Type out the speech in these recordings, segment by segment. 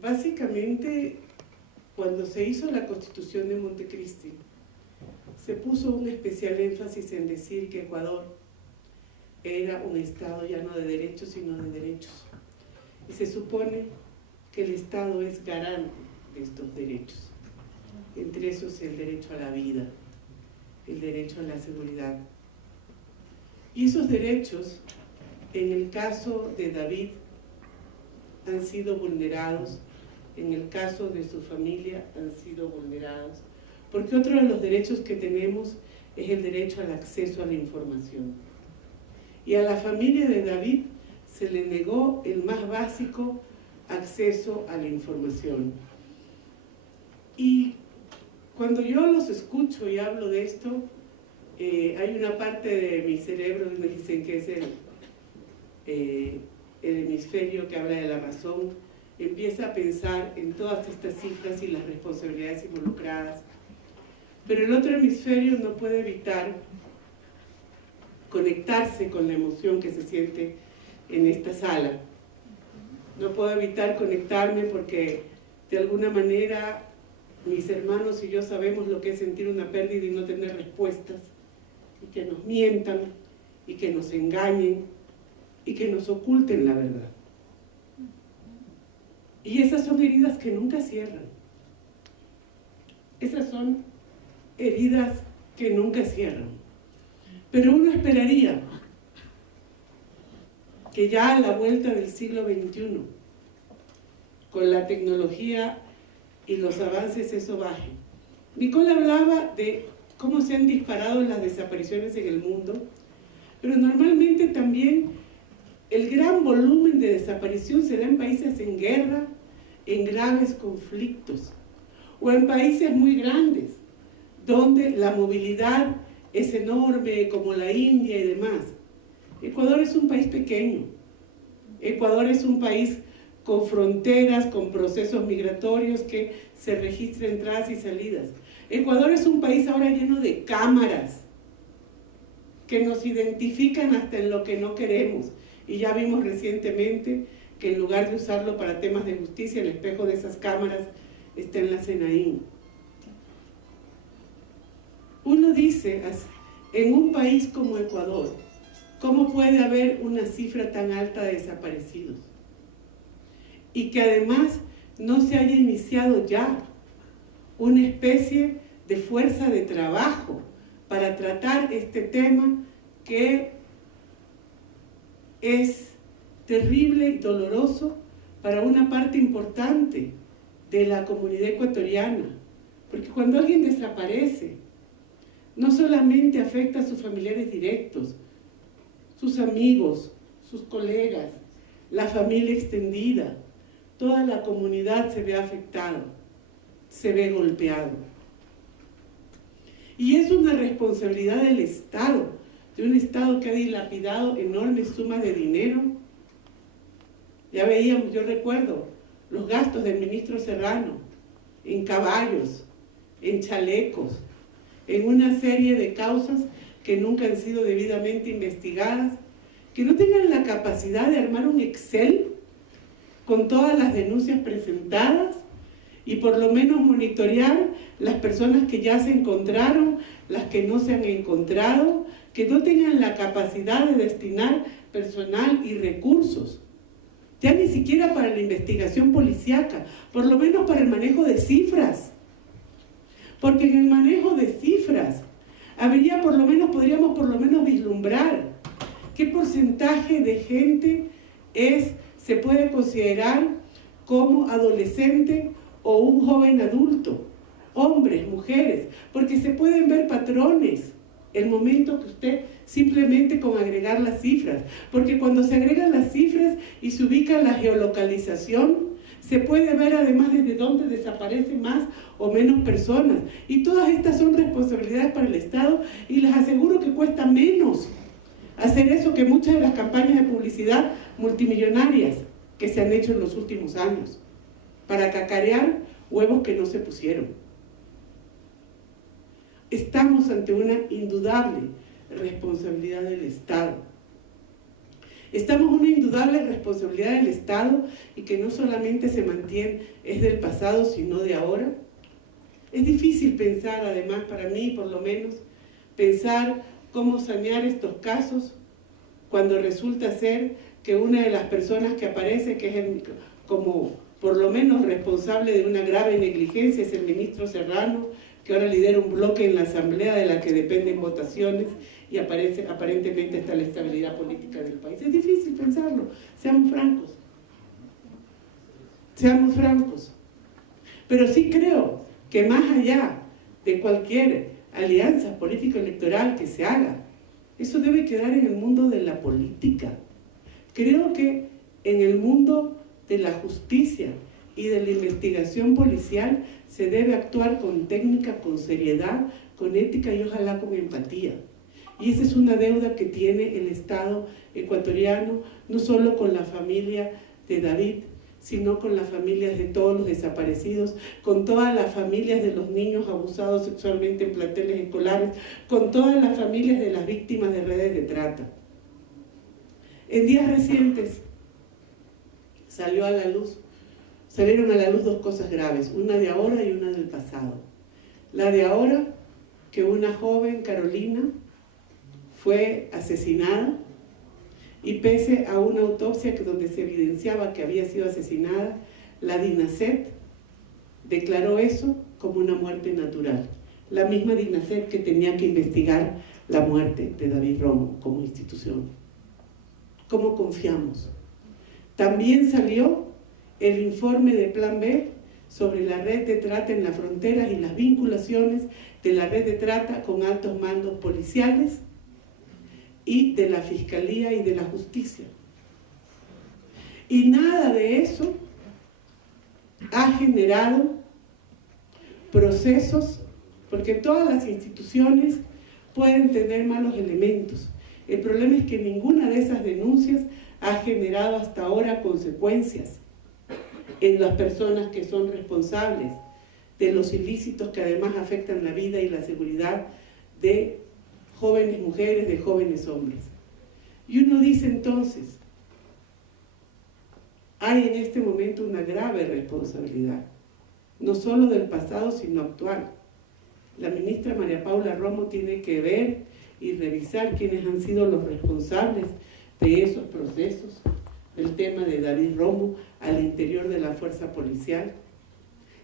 Básicamente, cuando se hizo la Constitución de Montecristi, se puso un especial énfasis en decir que Ecuador era un Estado ya no de derechos, sino de derechos. Y se supone que el Estado es garante de estos derechos. Entre esos el derecho a la vida, el derecho a la seguridad. Y esos derechos, en el caso de David, han sido vulnerados, en el caso de su familia han sido vulnerados, porque otro de los derechos que tenemos es el derecho al acceso a la información. Y a la familia de David se le negó el más básico acceso a la información. Y cuando yo los escucho y hablo de esto, hay una parte de mi cerebro que me dicen que es el hemisferio que habla de la razón, empieza a pensar en todas estas cifras y las responsabilidades involucradas. Pero el otro hemisferio no puede evitar conectarse con la emoción que se siente en esta sala. No puedo evitar conectarme porque de alguna manera mis hermanos y yo sabemos lo que es sentir una pérdida y no tener respuestas, y que nos mientan, y que nos engañen, y que nos oculten la verdad. Y esas son heridas que nunca cierran. Esas son heridas que nunca cierran. Pero uno esperaría que ya a la vuelta del siglo XXI, con la tecnología y los avances, eso baje. Nicole hablaba de cómo se han disparado las desapariciones en el mundo, pero normalmente también el gran volumen de desaparición se da en países en guerra, en graves conflictos, o en países muy grandes, donde la movilidad es enorme, como la India y demás. Ecuador es un país pequeño. Ecuador es un país con fronteras, con procesos migratorios que se registran entradas y salidas. Ecuador es un país ahora lleno de cámaras que nos identifican hasta en lo que no queremos. Y ya vimos recientemente que en lugar de usarlo para temas de justicia, el espejo de esas cámaras está en la Senaín. Uno dice, en un país como Ecuador, ¿cómo puede haber una cifra tan alta de desaparecidos? Y que además no se haya iniciado ya una especie de fuerza de trabajo para tratar este tema que es terrible y doloroso para una parte importante de la comunidad ecuatoriana. Porque cuando alguien desaparece, no solamente afecta a sus familiares directos, sus amigos, sus colegas, la familia extendida, toda la comunidad se ve afectada, se ve golpeado. Y es una responsabilidad del Estado, de un Estado que ha dilapidado enormes sumas de dinero. Ya veíamos, yo recuerdo, los gastos del ministro Serrano en caballos, en chalecos, en una serie de causas que nunca han sido debidamente investigadas, que no tengan la capacidad de armar un Excel con todas las denuncias presentadas y por lo menos monitorear las personas que ya se encontraron, las que no se han encontrado, que no tengan la capacidad de destinar personal y recursos, ya ni siquiera para la investigación policíaca, por lo menos para el manejo de cifras. Porque en el manejo de cifras podríamos por lo menos vislumbrar qué porcentaje de gente se puede considerar como adolescente o un joven adulto, hombres, mujeres, porque se pueden ver patrones el momento que usted simplemente con agregar las cifras, porque cuando se agregan las cifras y se ubica la geolocalización, se puede ver además desde dónde desaparecen más o menos personas. Y todas estas son responsabilidades para el Estado y les aseguro que cuesta menos hacer eso que muchas de las campañas de publicidad multimillonarias que se han hecho en los últimos años para cacarear huevos que no se pusieron. Estamos ante una indudable responsabilidad del Estado. Estamos en una indudable responsabilidad del Estado y que no solamente se mantiene, es del pasado, sino de ahora. Es difícil pensar, además, para mí por lo menos, pensar cómo sanear estos casos cuando resulta ser que una de las personas que aparece, que es como por lo menos responsable de una grave negligencia, es el ministro Serrano, que ahora lidera un bloque en la Asamblea de la que dependen votaciones y aparentemente está la estabilidad política del país. Es difícil pensarlo, seamos francos. Seamos francos. Pero sí creo que más allá de cualquier alianza político-electoral que se haga, eso debe quedar en el mundo de la política. Creo que en el mundo de la justicia y de la investigación policial se debe actuar con técnica, con seriedad, con ética y ojalá con empatía. Y esa es una deuda que tiene el Estado ecuatoriano, no solo con la familia de David, sino con las familias de todos los desaparecidos, con todas las familias de los niños abusados sexualmente en planteles escolares, con todas las familias de las víctimas de redes de trata. En días recientes salieron a la luz dos cosas graves, una de ahora y una del pasado. La de ahora, que una joven, Carolina, fue asesinada y pese a una autopsia donde se evidenciaba que había sido asesinada, la DINASET declaró eso como una muerte natural. La misma DINASET que tenía que investigar la muerte de David Romo como institución. ¿Cómo confiamos? También salió el informe de Plan B sobre la red de trata en las fronteras y las vinculaciones de la red de trata con altos mandos policiales y de la Fiscalía y de la Justicia. Y nada de eso ha generado procesos, porque todas las instituciones pueden tener malos elementos. El problema es que ninguna de esas denuncias ha generado hasta ahora consecuencias en las personas que son responsables de los ilícitos que además afectan la vida y la seguridad de jóvenes mujeres, de jóvenes hombres. Y uno dice entonces, hay en este momento una grave responsabilidad, no solo del pasado, sino actual. La ministra María Paula Romo tiene que ver y revisar quiénes han sido los responsables de esos procesos, del tema de David Romo al interior de la fuerza policial.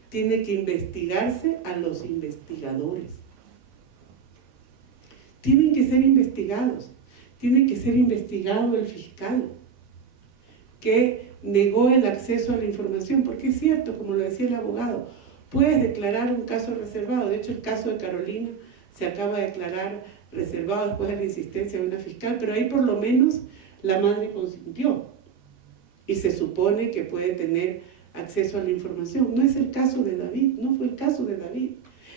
Tiene que investigarse a los investigadores. Tienen que ser investigados. Tiene que ser investigado el fiscal que negó el acceso a la información, porque es cierto, como lo decía el abogado, puedes declarar un caso reservado. De hecho, el caso de Carolina se acaba de declarar reservado después de la insistencia de una fiscal, pero ahí por lo menos la madre consintió y se supone que puede tener acceso a la información. No es el caso de David, no fue el caso de David.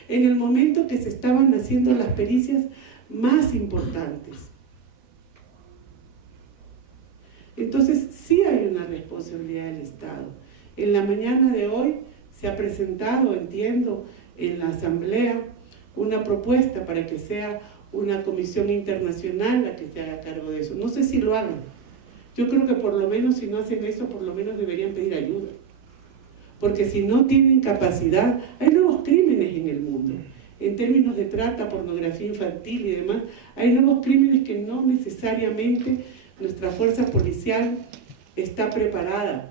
En el momento que se estaban haciendo las pericias más importantes. Entonces sí hay una responsabilidad del Estado. En la mañana de hoy se ha presentado, entiendo, en la Asamblea una propuesta para que sea una comisión internacional la que se haga cargo de eso. No sé si lo hagan. Yo creo que por lo menos si no hacen eso, por lo menos deberían pedir ayuda. Porque si no tienen capacidad, hay nuevos crímenes en el mundo. En términos de trata, pornografía infantil y demás, hay nuevos crímenes que no necesariamente nuestra fuerza policial está preparada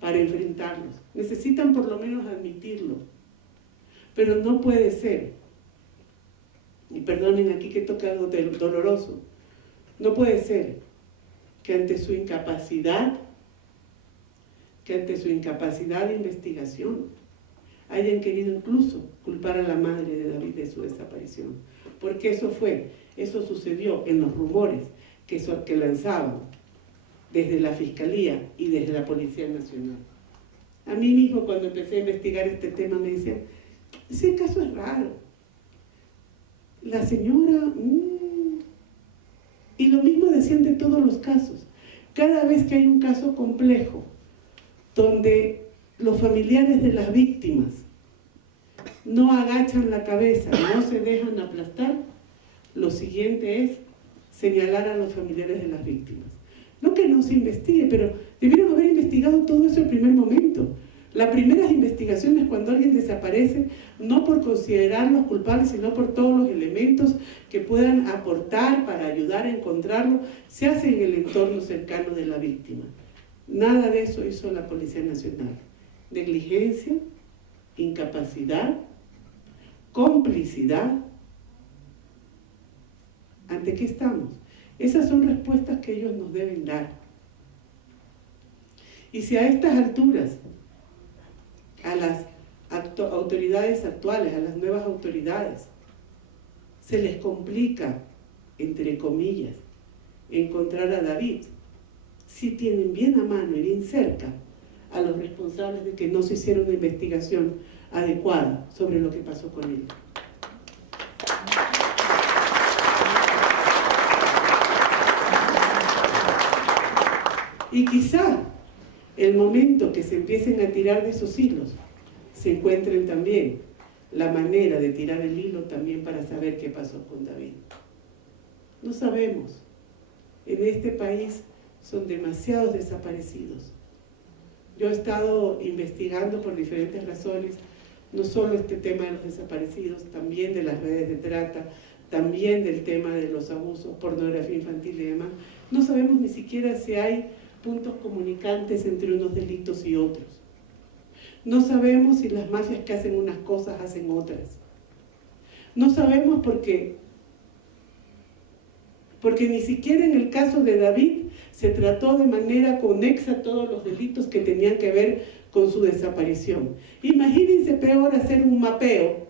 para enfrentarlos. Necesitan por lo menos admitirlo. Pero no puede ser, y perdonen aquí que toque algo doloroso, no puede ser que ante su incapacidad de investigación hayan querido incluso culpar a la madre de David de su desaparición. Porque eso sucedió en los rumores que lanzaban desde la Fiscalía y desde la Policía Nacional. A mí mismo cuando empecé a investigar este tema me decían, ese caso es raro. La señora... Y lo mismo decían de todos los casos. Cada vez que hay un caso complejo, donde los familiares de las víctimas no agachan la cabeza, no se dejan aplastar, lo siguiente es señalar a los familiares de las víctimas. No que no se investigue, pero debieron haber investigado todo eso en primer momento. Las primeras investigaciones cuando alguien desaparece, no por considerarlos culpables, sino por todos los elementos que puedan aportar para ayudar a encontrarlo, se hace en el entorno cercano de la víctima. Nada de eso hizo la Policía Nacional. Negligencia, incapacidad, complicidad. ¿Ante qué estamos? Esas son respuestas que ellos nos deben dar. Y si a estas alturas, a las autoridades actuales, a las nuevas autoridades, se les complica, entre comillas, encontrar a David, si tienen bien a mano y bien cerca a los responsables de que no se hiciera una investigación adecuada sobre lo que pasó con él. Y quizá el momento que se empiecen a tirar de esos hilos, se encuentren también la manera de tirar el hilo también para saber qué pasó con David. No sabemos. En este país son demasiados desaparecidos. Yo he estado investigando por diferentes razones, no solo este tema de los desaparecidos, también de las redes de trata, también del tema de los abusos, pornografía infantil y demás. No sabemos ni siquiera si hay puntos comunicantes entre unos delitos y otros. No sabemos si las mafias que hacen unas cosas hacen otras. No sabemos porque ni siquiera en el caso de David se trató de manera conexa todos los delitos que tenían que ver con su desaparición. Imagínense peor hacer un mapeo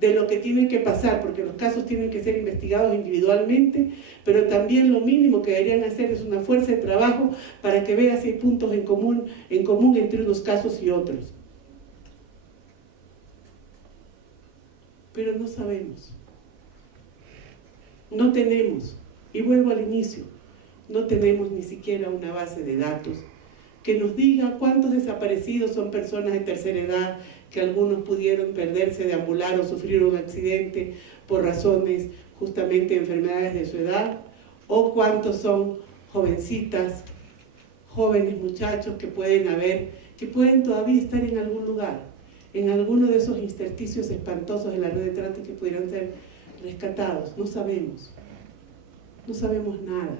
de lo que tiene que pasar, porque los casos tienen que ser investigados individualmente, pero también lo mínimo que deberían hacer es una fuerza de trabajo para que vea si hay puntos en común entre unos casos y otros. Pero no sabemos. No tenemos, y vuelvo al inicio, no tenemos ni siquiera una base de datos que nos diga cuántos desaparecidos son personas de tercera edad, que algunos pudieron perderse, deambular o sufrir un accidente por razones justamente de enfermedades de su edad, o cuántos son jovencitas, jóvenes muchachos que pueden todavía estar en algún lugar, en alguno de esos intersticios espantosos de la red de trata que pudieran ser rescatados. No sabemos nada,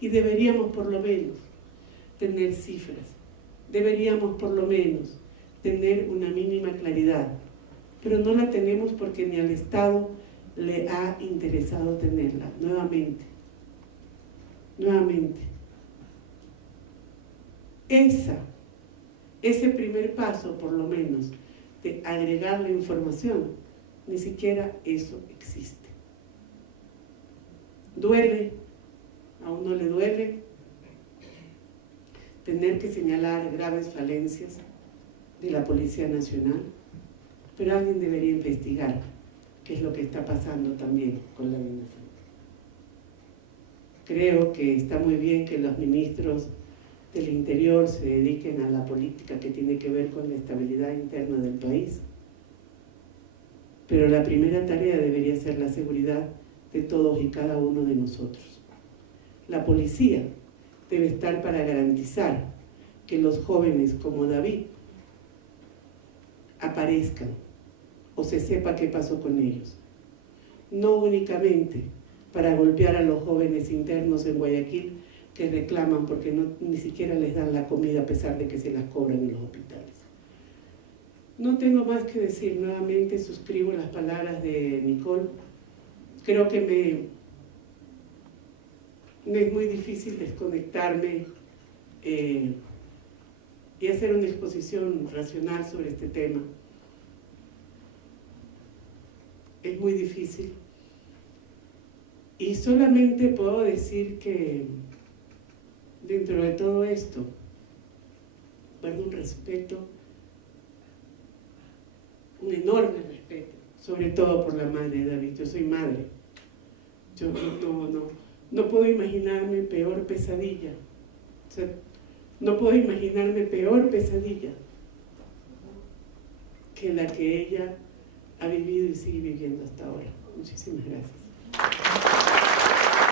y deberíamos por lo menos tener cifras, deberíamos por lo menos tener una mínima claridad, pero no la tenemos porque ni al Estado le ha interesado tenerla. Nuevamente, ese primer paso por lo menos de agregar la información, ni siquiera eso existe. Duele, a uno le duele tener que señalar graves falencias de la Policía Nacional, pero alguien debería investigar qué es lo que está pasando también con la DINASAT. Creo que está muy bien que los ministros del Interior se dediquen a la política que tiene que ver con la estabilidad interna del país, pero la primera tarea debería ser la seguridad de todos y cada uno de nosotros. La policía debe estar para garantizar que los jóvenes como David aparezcan o se sepa qué pasó con ellos. No únicamente para golpear a los jóvenes internos en Guayaquil que reclaman porque ni siquiera les dan la comida a pesar de que se las cobran en los hospitales. No tengo más que decir. Nuevamente suscribo las palabras de Nicole. Creo que me es muy difícil desconectarme y hacer una exposición racional sobre este tema. Es muy difícil. Y solamente puedo decir que dentro de todo esto guardo un respeto, un enorme respeto, sobre todo por la madre de David. Yo soy madre. Yo no puedo imaginarme peor pesadilla. O sea, no puedo imaginarme peor pesadilla que la que ella ha vivido y sigue viviendo hasta ahora. Muchísimas gracias.